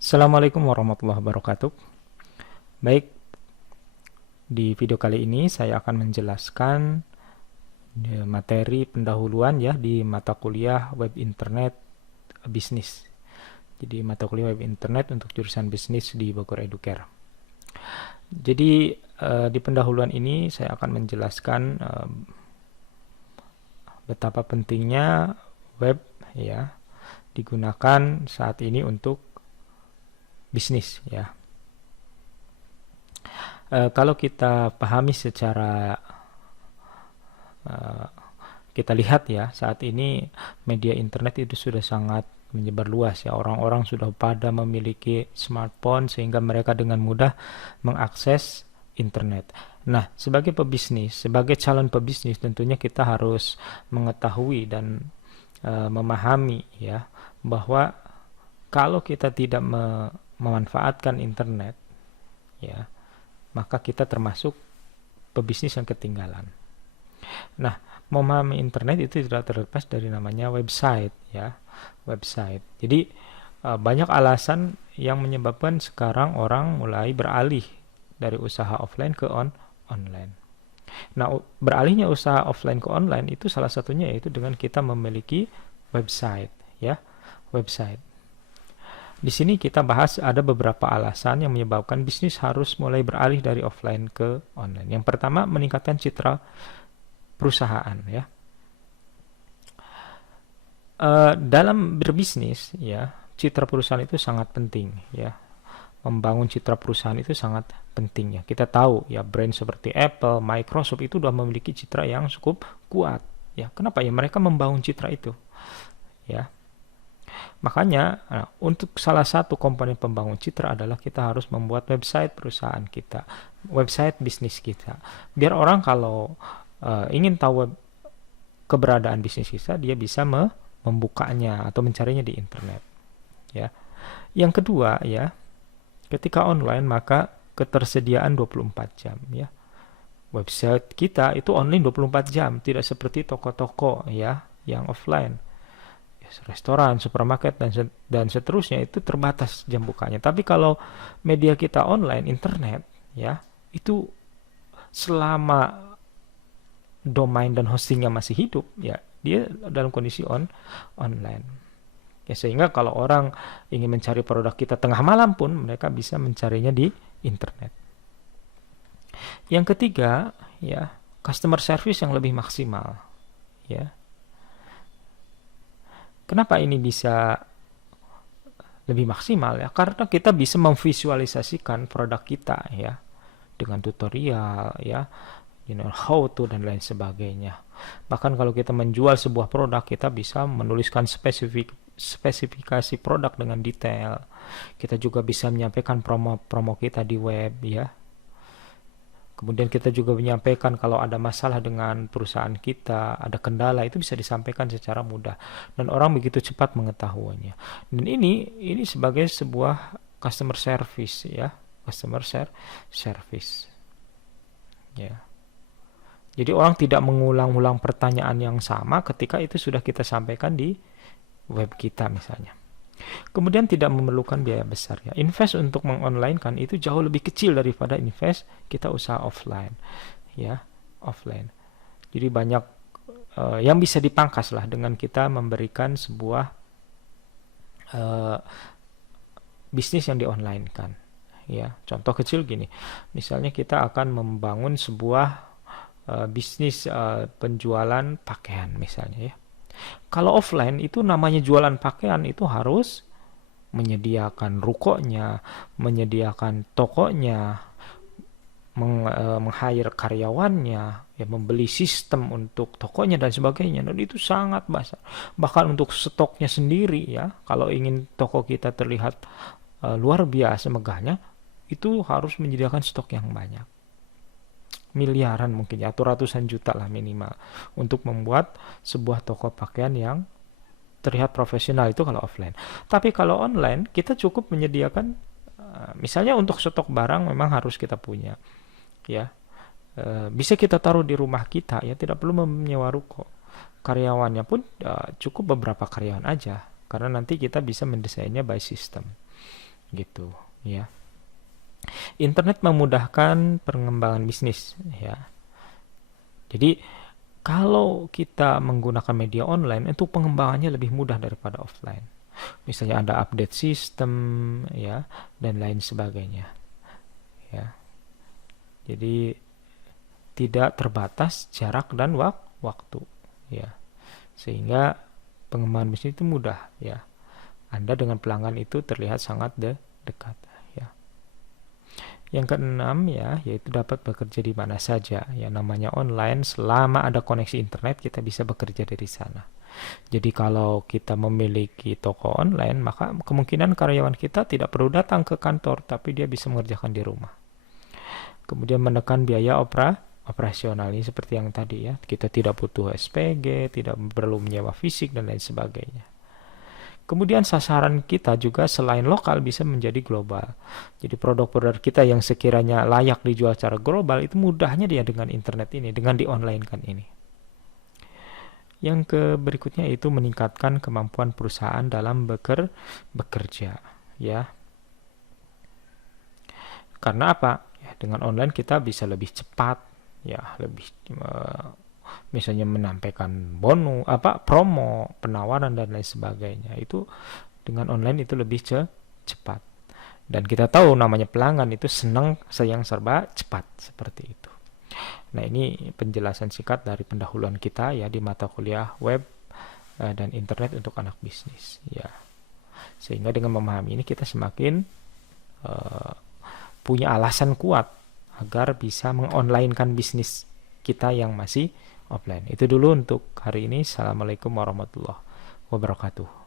Assalamualaikum warahmatullahi wabarakatuh. Baik, di video kali ini saya akan menjelaskan materi pendahuluan ya di mata kuliah Web Internet Bisnis. Jadi mata kuliah Web Internet untuk jurusan bisnis di Bogor Educare. Jadi di pendahuluan ini saya akan menjelaskan betapa pentingnya web ya digunakan saat ini untuk bisnis ya. Kalau kita pahami secara kita lihat ya, saat ini media internet itu sudah sangat menyebar luas ya. Orang-orang sudah pada memiliki smartphone sehingga mereka dengan mudah mengakses internet. Nah, sebagai pebisnis, sebagai calon pebisnis tentunya kita harus mengetahui dan memahami ya bahwa kalau kita tidak memanfaatkan internet ya, maka kita termasuk pebisnis yang ketinggalan. Nah, memahami internet itu tidak terlepas dari namanya website ya, website. Jadi banyak alasan yang menyebabkan sekarang orang mulai beralih dari usaha offline ke online. Nah, beralihnya usaha offline ke online itu salah satunya yaitu dengan kita memiliki website ya, website. Di sini kita bahas ada beberapa alasan yang menyebabkan bisnis harus mulai beralih dari offline ke online. Yang pertama, meningkatkan citra perusahaan ya. Dalam berbisnis ya, citra perusahaan itu sangat penting ya. Membangun citra perusahaan itu sangat penting ya. Kita tahu ya brand seperti Apple, Microsoft itu sudah memiliki citra yang cukup kuat ya. Kenapa ya mereka membangun citra itu? Ya. Makanya, untuk salah satu komponen pembangun citra adalah kita harus membuat website perusahaan kita, website bisnis kita. Biar orang kalau ingin tahu keberadaan bisnis kita, dia bisa membukanya atau mencarinya di internet. Ya. Yang kedua, ya, ketika online maka ketersediaan 24 jam. Ya. Website kita itu online 24 jam, tidak seperti toko-toko ya yang offline. Restoran, supermarket dan seterusnya itu terbatas jam bukanya. Tapi kalau media kita online, internet, ya itu selama domain dan hostingnya masih hidup, ya dia dalam kondisi online. Ya sehingga kalau orang ingin mencari produk kita tengah malam pun mereka bisa mencarinya di internet. Yang ketiga, ya customer service yang lebih maksimal, ya. Kenapa ini bisa lebih maksimal ya? Karena kita bisa memvisualisasikan produk kita ya dengan tutorial ya, how to dan lain sebagainya. Bahkan kalau kita menjual sebuah produk, kita bisa menuliskan spesifikasi produk dengan detail. Kita juga bisa menyampaikan promo kita di web ya. Kemudian kita juga menyampaikan kalau ada masalah dengan perusahaan kita, ada kendala, itu bisa disampaikan secara mudah. Dan orang begitu cepat mengetahuinya. Dan ini sebagai sebuah customer service ya, customer service. Ya. Jadi orang tidak mengulang-ulang pertanyaan yang sama ketika itu sudah kita sampaikan di web kita misalnya. Kemudian tidak memerlukan biaya besar ya. Invest untuk mengonlinekan itu jauh lebih kecil daripada invest kita usaha offline ya, offline. Jadi banyak yang bisa dipangkas lah dengan kita memberikan sebuah bisnis yang di-online-kan ya. Contoh kecil gini. Misalnya kita akan membangun sebuah bisnis penjualan pakaian misalnya ya. Kalau offline itu namanya jualan pakaian itu harus menyediakan rukonya, menyediakan tokonya, meng-hire karyawannya, ya membeli sistem untuk tokonya dan sebagainya. Dan itu sangat besar. Bahkan untuk stoknya sendiri ya, kalau ingin toko kita terlihat luar biasa megahnya, itu harus menyediakan stok yang banyak. Miliaran mungkin ya, atau ratusan juta lah minimal untuk membuat sebuah toko pakaian yang terlihat profesional. Itu kalau offline. Tapi kalau online kita cukup menyediakan misalnya untuk stok barang memang harus kita punya ya, bisa kita taruh di rumah kita ya, tidak perlu menyewa ruko. Karyawannya pun cukup beberapa karyawan aja karena nanti kita bisa mendesainnya by system gitu ya. Internet memudahkan pengembangan bisnis ya. Jadi kalau kita menggunakan media online itu pengembangannya lebih mudah daripada offline. Misalnya ada update sistem ya dan lain sebagainya ya. Jadi tidak terbatas jarak dan waktu ya. Sehingga pengembangan bisnis itu mudah ya. Anda dengan pelanggan itu terlihat sangat dekat ya. Yang keenam ya, yaitu dapat bekerja di mana saja. Ya namanya online, selama ada koneksi internet kita bisa bekerja dari sana. Jadi kalau kita memiliki toko online, maka kemungkinan karyawan kita tidak perlu datang ke kantor, tapi dia bisa mengerjakan di rumah. Kemudian menekan biaya operasional ini seperti yang tadi ya. Kita tidak butuh SPG, tidak perlu menyewa fisik dan lain sebagainya. Kemudian sasaran kita juga selain lokal bisa menjadi global. Jadi produk-produk kita yang sekiranya layak dijual secara global itu mudahnya dia dengan internet ini, dengan di-online-kan ini. Yang berikutnya itu meningkatkan kemampuan perusahaan dalam bekerja, ya. Karena apa? Ya, dengan online kita bisa lebih cepat, ya, lebih misalnya menampilkan bonus, promo, penawaran dan lain sebagainya. Itu dengan online itu lebih cepat. Dan kita tahu namanya pelanggan itu senang yang serba cepat seperti itu. Nah, ini penjelasan singkat dari pendahuluan kita ya di mata kuliah web dan internet untuk anak bisnis ya. Sehingga dengan memahami ini kita semakin punya alasan kuat agar bisa mengonlinekan bisnis kita yang masih offline. Itu dulu untuk hari ini. Assalamualaikum warahmatullahi wabarakatuh.